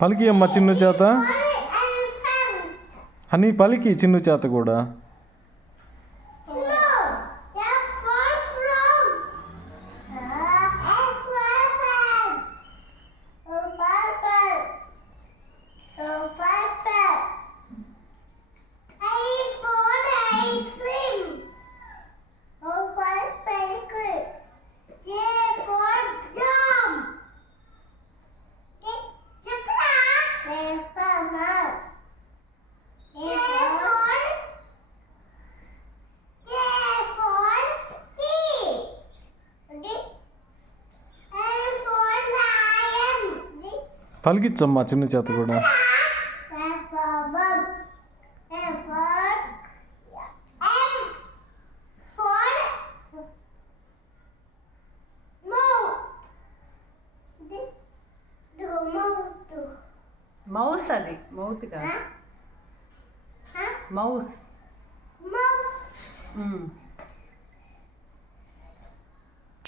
పలికి అమ్మ చిన్ను చేత. అని పలికి చిన్ను చేత కూడా. పలికిచ్చమ్మా చిన్ను చేత కూడా. మౌస్ అది మౌత్ కాదు మౌస్